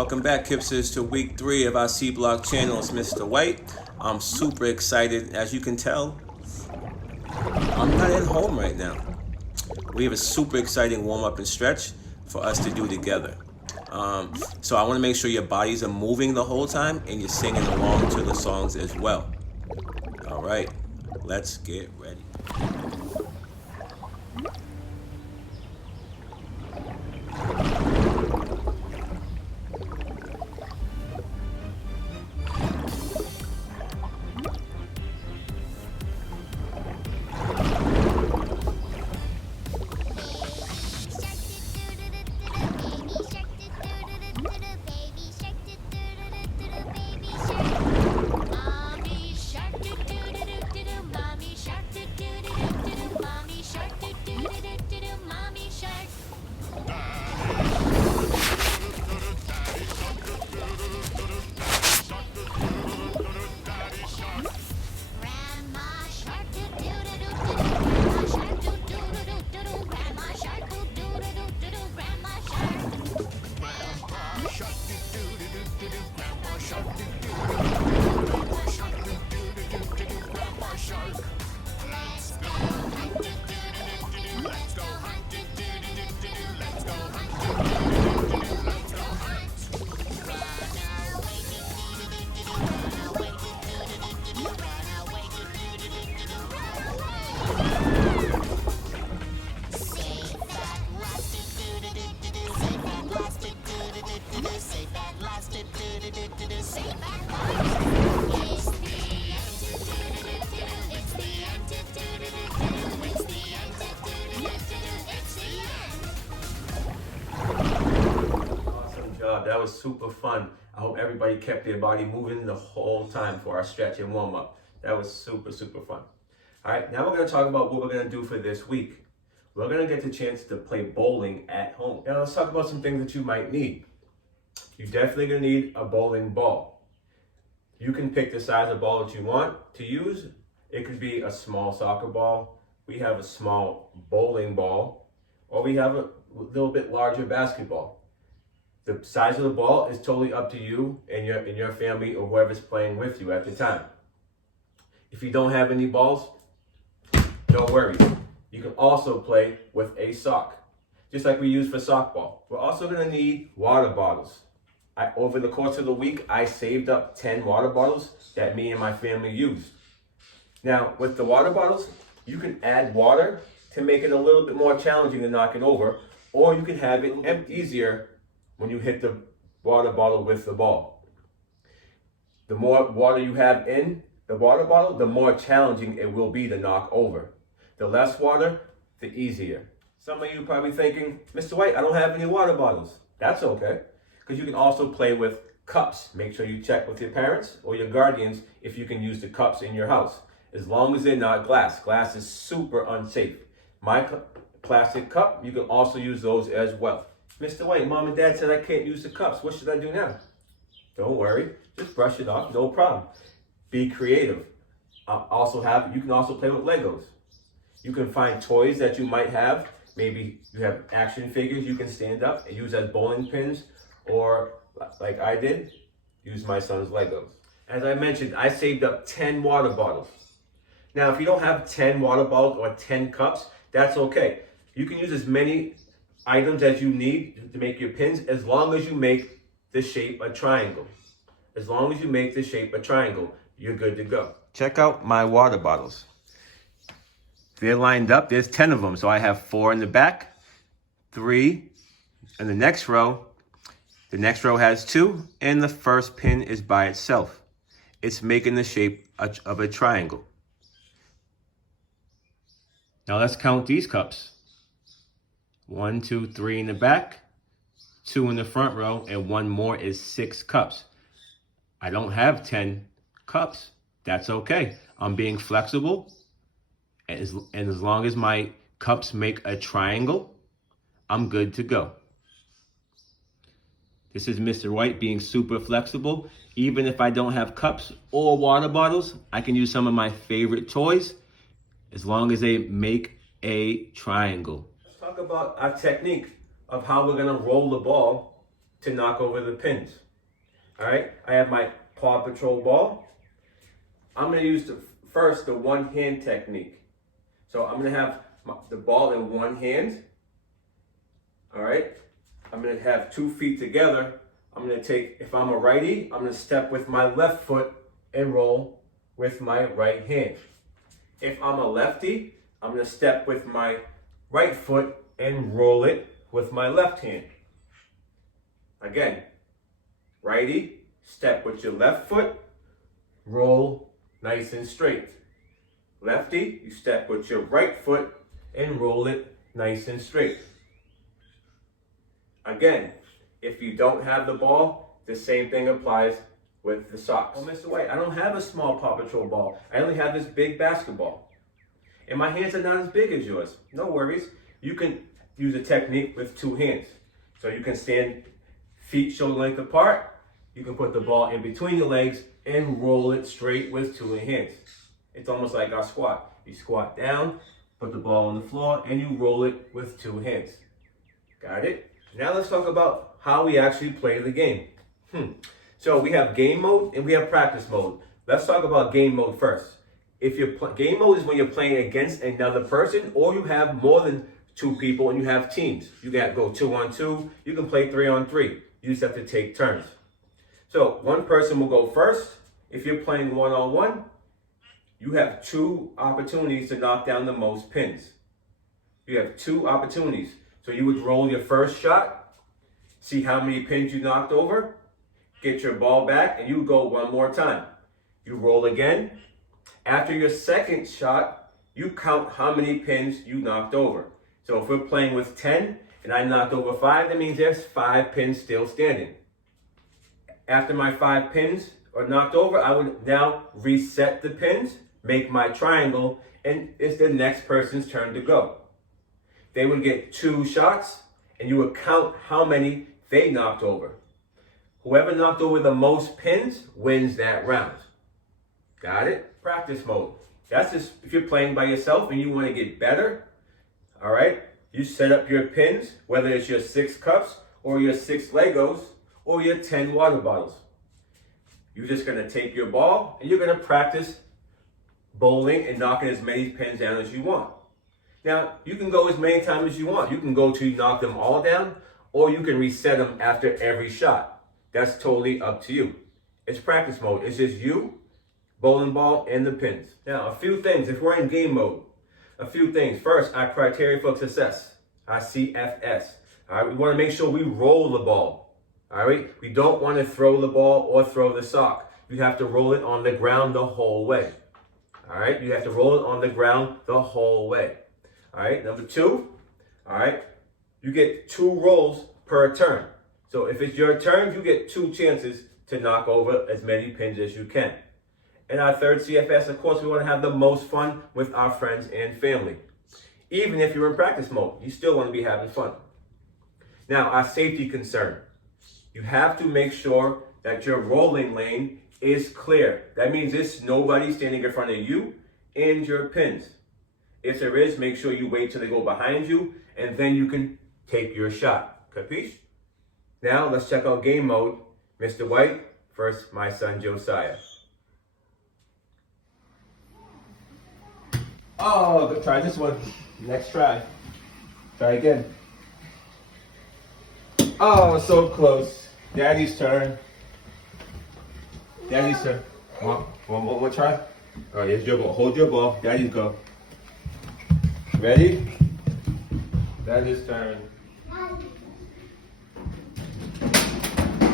Welcome back, Kipsters, to week 3 of our C Block channel. It's Mr. White. I'm super excited. As you can tell, I'm not at home right now. We have a super exciting warm-up and stretch for us to do together. So I want to make sure your bodies are moving the whole time and you're singing along to the songs as well. All right, let's get ready. That was super fun. I hope everybody kept their body moving the whole time for our stretch and warm up. That was super fun. All right, now we're going to talk about what we're going to do for this week. We're going to get the chance to play bowling at home. Now let's talk about some things that you might need. You're definitely going to need a bowling ball. You can pick the size of ball that you want to use. It could be a small soccer ball. We have a small bowling ball, or we have a little bit larger basketball. The size of the ball is totally up to you and your family or whoever's playing with you at the time. If you don't have any balls, don't worry. You can also play with a sock, just like we use for softball. We're also going to need water bottles. Over the course of the week, I saved up 10 water bottles that me and my family used. Now, with the water bottles, you can add water to make it a little bit more challenging to knock it over, or you can have it easier when you hit the water bottle with the ball. The more water you have in the water bottle, the more challenging it will be to knock over. The less water, the easier. Some of you probably thinking, Mr. White, I don't have any water bottles. That's okay, because you can also play with cups. Make sure you check with your parents or your guardians if you can use the cups in your house, as long as they're not glass. Glass is super unsafe. My plastic cup, you can also use those as well. Mr. White, Mom and Dad said I can't use the cups. What should I do now? Don't worry. Just brush it off. No problem. Be creative. You can also play with Legos. You can find toys that you might have. Maybe you have action figures you can stand up and use as bowling pins, or like I did, use my son's Legos. As I mentioned, I saved up 10 water bottles. Now, if you don't have 10 water bottles or 10 cups, that's okay. You can use as many items as you need to make your pins, as long as you make the shape a triangle. As long as you make the shape a triangle, you're good to go. Check out my water bottles. They're lined up. There's 10 of them. So I have 4 in the back, 3 in the next row. The next row has 2, and the first pin is by itself. It's making the shape of a triangle. Now let's count these cups. 1, 2, 3 in the back, 2 in the front row, and 1 more is 6 cups. I don't have 10 cups. That's okay. I'm being flexible. And as long as my cups make a triangle, I'm good to go. This is Mr. White being super flexible. Even if I don't have cups or water bottles, I can use some of my favorite toys as long as they make a triangle. Let's talk about our technique of how we're gonna roll the ball to knock over the pins. All right, I have my Paw Patrol ball. I'm going to use first the one hand technique. So I'm going to have the ball in one hand. All right, I'm going to have 2 feet together. I'm going to take, if I'm a righty, I'm going to step with my left foot and roll with my right hand. If I'm a lefty, I'm going to step with my right foot and roll it with my left hand. Again, righty, step with your left foot, roll nice and straight. Lefty, you step with your right foot and roll it nice and straight. Again, if you don't have the ball, the same thing applies with the socks. Oh, Mr. White, I don't have a small Paw Patrol ball. I only have this big basketball. And my hands are not as big as yours. No worries. You can use a technique with 2 hands. So you can stand feet shoulder length apart. You can put the ball in between your legs and roll it straight with 2 hands. It's almost like our squat. You squat down, put the ball on the floor, and you roll it with 2 hands. Got it? Now let's talk about how we actually play the game. So we have game mode and we have practice mode. Let's talk about game mode first. If game mode is when you're playing against another person, or you have more than 2 people and you have teams. You can go 2-on-2. You can play 3-on-3. You just have to take turns. So one person will go first. If you're playing 1-on-1, you have 2 opportunities to knock down the most pins. You have 2 opportunities. So you would roll your first shot, see how many pins you knocked over, get your ball back, and you go one more time. You roll again. After your second shot, you count how many pins you knocked over. So if we're playing with 10 and I knocked over 5, that means there's 5 pins still standing. After my 5 pins are knocked over, I would now reset the pins, make my triangle, and it's the next person's turn to go. They would get 2 shots, and you would count how many they knocked over. Whoever knocked over the most pins wins that round. Got it? Practice mode. That's just if you're playing by yourself and you want to get better. All right? You set up your pins, whether it's your 6 cups or your 6 Legos or your 10 water bottles. You're just going to take your ball and you're going to practice bowling and knocking as many pins down as you want. Now, you can go as many times as you want. You can go till you knock them all down, or you can reset them after every shot. That's totally up to you. It's practice mode. It's just you, bowling ball, and the pins. Now, a few things. If we're in game mode, a few things. First, our criteria for success, our CFS. All right, we want to make sure we roll the ball. All right, we don't want to throw the ball or throw the sock. You have to roll it on the ground the whole way. All right, you have to roll it on the ground the whole way. All right, number 2, all right, you get 2 rolls per turn. So if it's your turn, you get 2 chances to knock over as many pins as you can. And our third CFS, of course, we want to have the most fun with our friends and family. Even if you're in practice mode, you still want to be having fun. Now, our safety concern. You have to make sure that your rolling lane is clear. That means there's nobody standing in front of you and your pins. If there is, make sure you wait till they go behind you, and then you can take your shot. Capiche? Now, let's check out game mode. Mr. White, first my son Josiah. Oh, good try this one. Next try. Try again. Oh, so close. Daddy's turn. Daddy's turn. One more try. All right, here's your ball. Hold your ball. Daddy's go. Ready? Daddy's turn.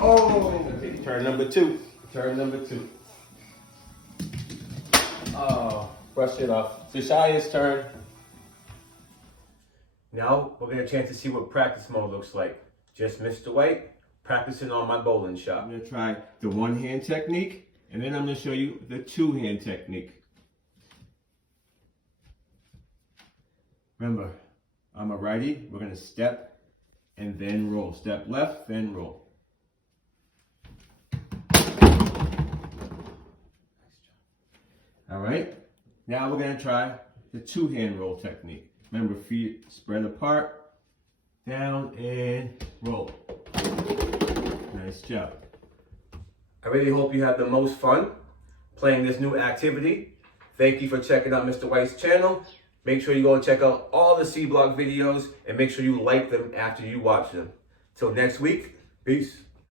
Oh, turn number 2. Turn number 2. Oh, brush it off. Josiah's turn. Now we're gonna chance to see what practice mode looks like. Just Mr. White practicing on my bowling shot. I'm gonna try the 1-hand technique, and then I'm gonna show you the 2-hand technique. Remember, I'm a righty. We're gonna step and then roll. Step left, then roll. All right, now we're gonna try the 2-hand roll technique. Remember, feet spread apart, down and roll. Nice job. I really hope you have the most fun playing this new activity. Thank you for checking out Mr. White's channel. Make sure you go and check out all the C Block videos and make sure you like them after you watch them. Till next week, peace.